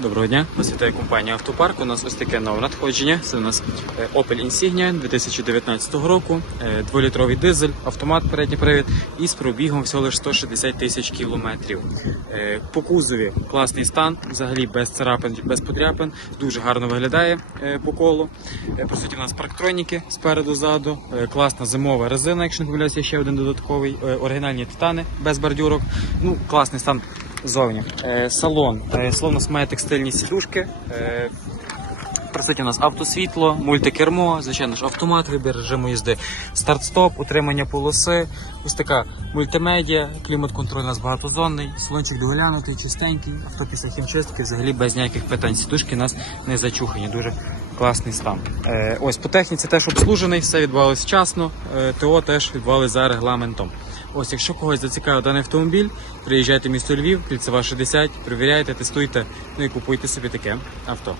Доброго дня, вас вітає компанія Автопарк. У нас ось таке нове надходження. Це у нас е, Opel Insignia 2019 року, е, дволітровий дизель, автомат, передній привід і з пробігом всього лише 160 тисяч кілометрів. Е, По кузові класний стан, взагалі без царапин, без подряпин, дуже гарно виглядає по колу. По суті, у нас парктроніки спереду ззаду, класна зимова резина, якщо не помиляюся, ще один додатковий, оригінальні титани без бордюрок. Ну, класний стан зовні. Е, салон. Е, нас має текстильні сідушки. Е, у нас автосвітло, мультикермо, звичайно ж автомат, вибір режиму їзди, старт-стоп, утримання полоси, ось така мультимедіа, клімат-контроль у нас багатозонний, салончик доглянутий, чистенький, авто після хімчистки, взагалі без ніяких питань. Сідушки у нас не зачухані, дуже класний стан. Е, ось по техніці теж обслужений, все відбувалося вчасно, ТО теж відбувалося за регламентом. Ось, якщо когось зацікавив даний автомобіль, приїжджайте в місто Львів, кільцева 60, перевіряйте, тестуйте, ну і купуйте собі таке авто.